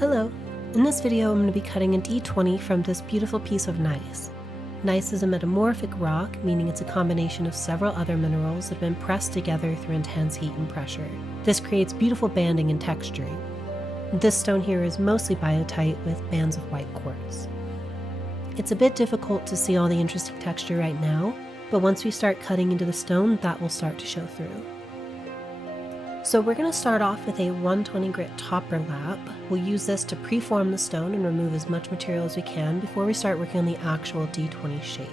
Hello! In this video I'm going to be cutting a D20 from this beautiful piece of gneiss. Gneiss is a metamorphic rock, meaning it's a combination of several other minerals that have been pressed together through intense heat and pressure. This creates beautiful banding and texturing. This stone here is mostly biotite with bands of white quartz. It's a bit difficult to see all the interesting texture right now, but once we start cutting into the stone, that will start to show through. So we're going to start off with a 120 grit topper lap. We'll use this to preform the stone and remove as much material as we can before we start working on the actual D20 shape.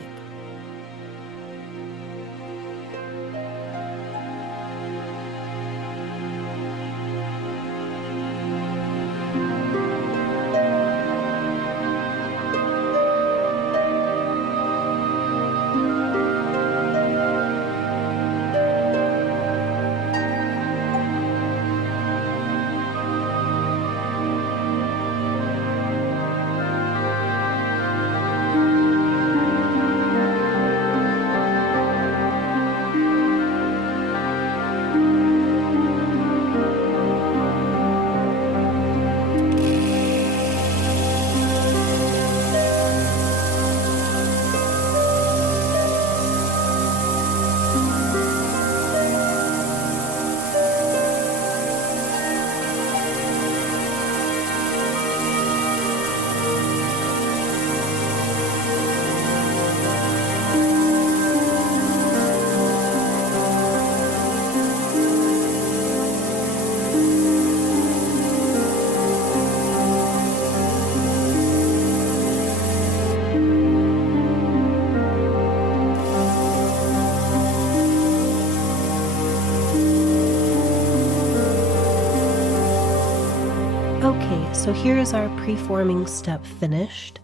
Okay, so here is our preforming step finished.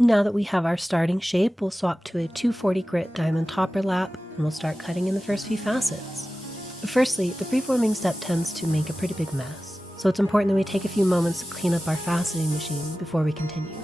Now that we have our starting shape, we'll swap to a 240 grit diamond topper lap and we'll start cutting in the first few facets. Firstly, the preforming step tends to make a pretty big mess, so it's important that we take a few moments to clean up our faceting machine before we continue.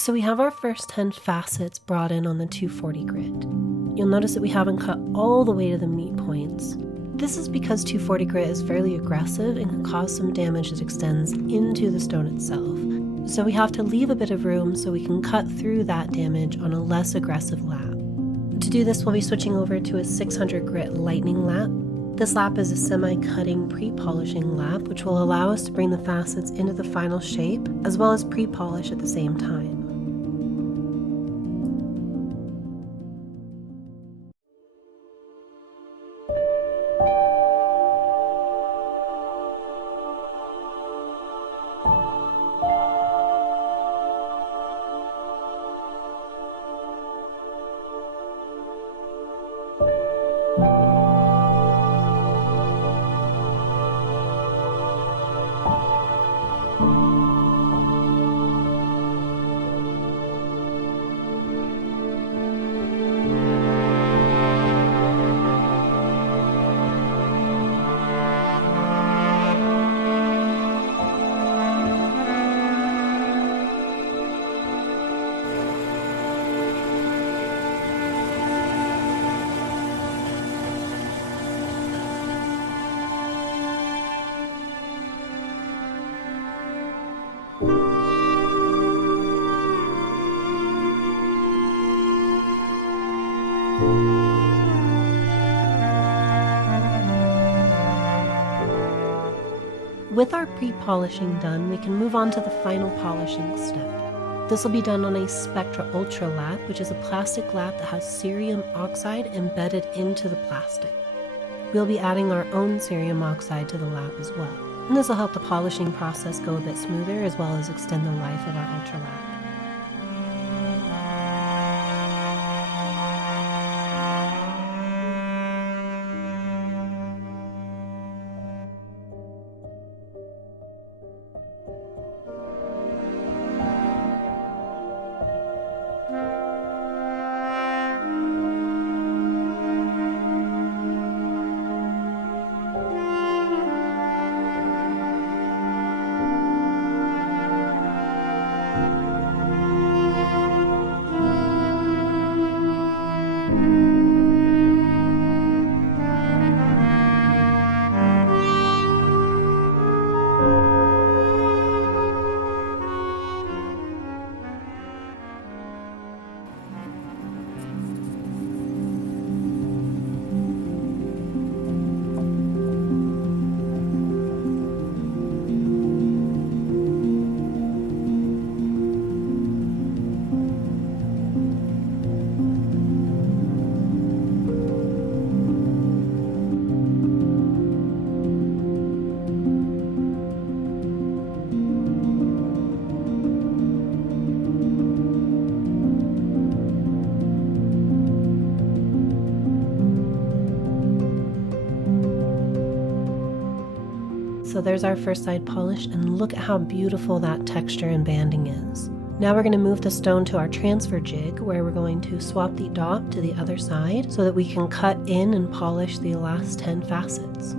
So we have our first 10 facets brought in on the 240 grit. You'll notice that we haven't cut all the way to the meet points. This is because 240 grit is fairly aggressive and can cause some damage that extends into the stone itself. So we have to leave a bit of room so we can cut through that damage on a less aggressive lap. To do this, we'll be switching over to a 600 grit lightning lap. This lap is a semi-cutting pre-polishing lap, which will allow us to bring the facets into the final shape, as well as pre-polish at the same time. With our pre-polishing done, we can move on to the final polishing step. This will be done on a Spectra Ultra lap, which is a plastic lap that has cerium oxide embedded into the plastic. We'll be adding our own cerium oxide to the lap as well. And this will help the polishing process go a bit smoother, as well as extend the life of our Ultra lap. So there's our first side polished, and look at how beautiful that texture and banding is. Now we're going to move the stone to our transfer jig, where we're going to swap the dot to the other side so that we can cut in and polish the last 10 facets.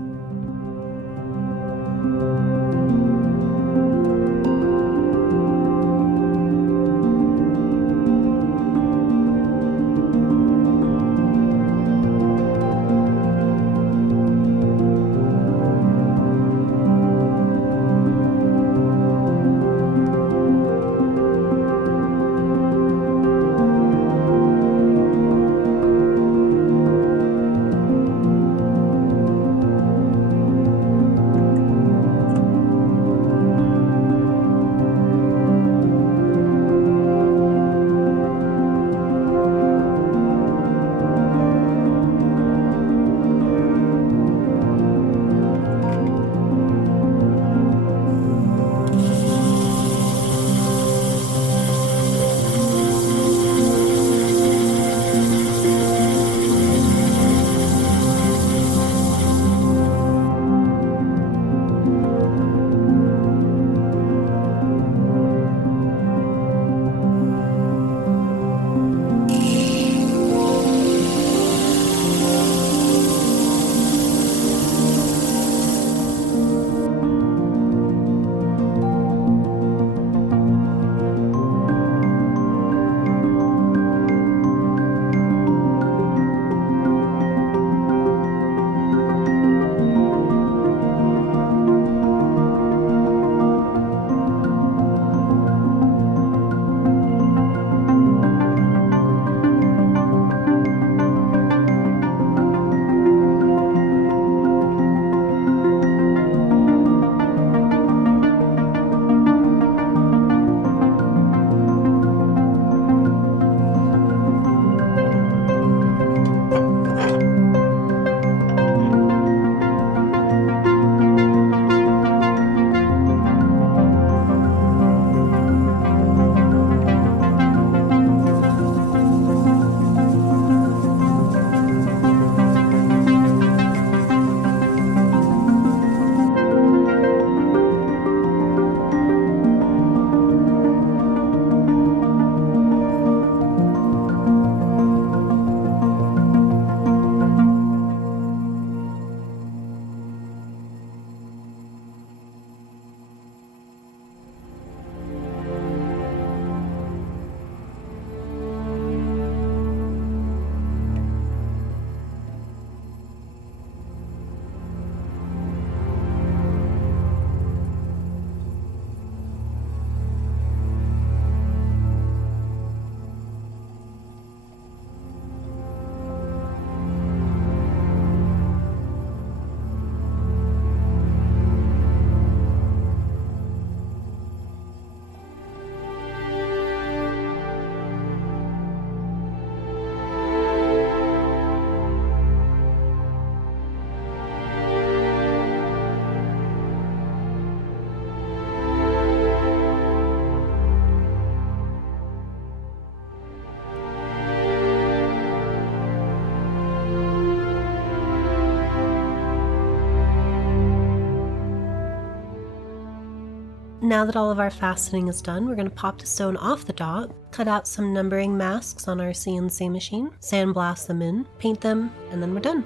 Now that all of our faceting is done, we're going to pop the stone off the dot, cut out some numbering masks on our CNC machine, sandblast them in, paint them, and then we're done.